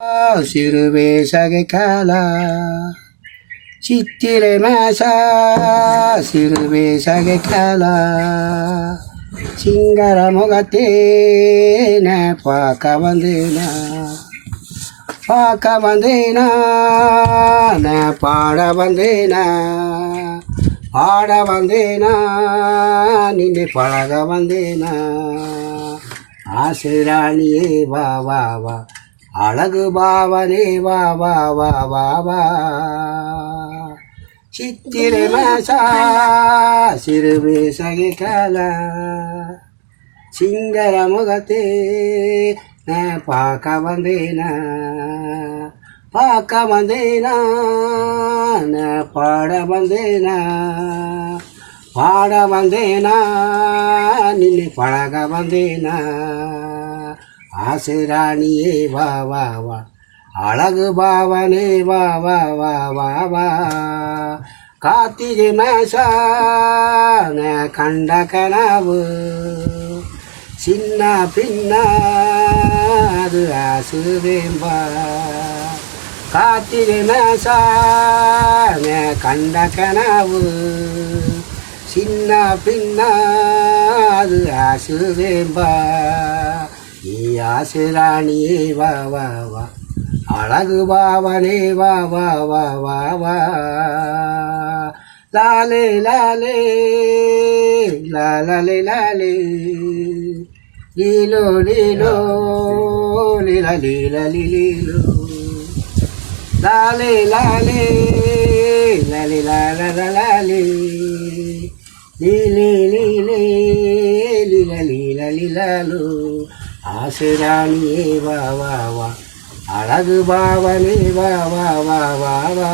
சிறுவேசகை காலா சித்திரை மாசா சிறுவேசகை காலா சிங்கர முகத்தேன பார்க்க வந்தேனா பாட வந்தேனா நின்று பழக வந்தேனா ஆசிராணியே வா வா வா அழகு பாவனே வா வா வா வா வா சித்திரை மாசா சிறுவேசகை காலா சிங்கர முகத்தே நான் பார்க்க வந்தேனா நான் பாட வந்தேனா நின்று பழக வந்தேனா ஆசிராணியே வா வா வா அழகு பாவனே வா வா வா வா வா கார்த்திகை மாசா நான் கண்ட கனவு சின்ன பின்னாது ஆசுவேம்பா கார்த்திகை மாசா நான் கண்ட கனவு சின்ன பின்னாது ஆசுவேம்பா ஆசிராணியே வா வா வா அழகு பாவனே வா வா வா வா வா லாலே லாலே லாலே லாலே லீலோ லீலோ லீலா லீலா லீலோ லாலே லாலே லாலே லாலா லாலே லீலே லீலே லீலா லீலா லீலாலோ ஆசிராணியே வா வா வா அழகு பாவனே வா வா வா வா வா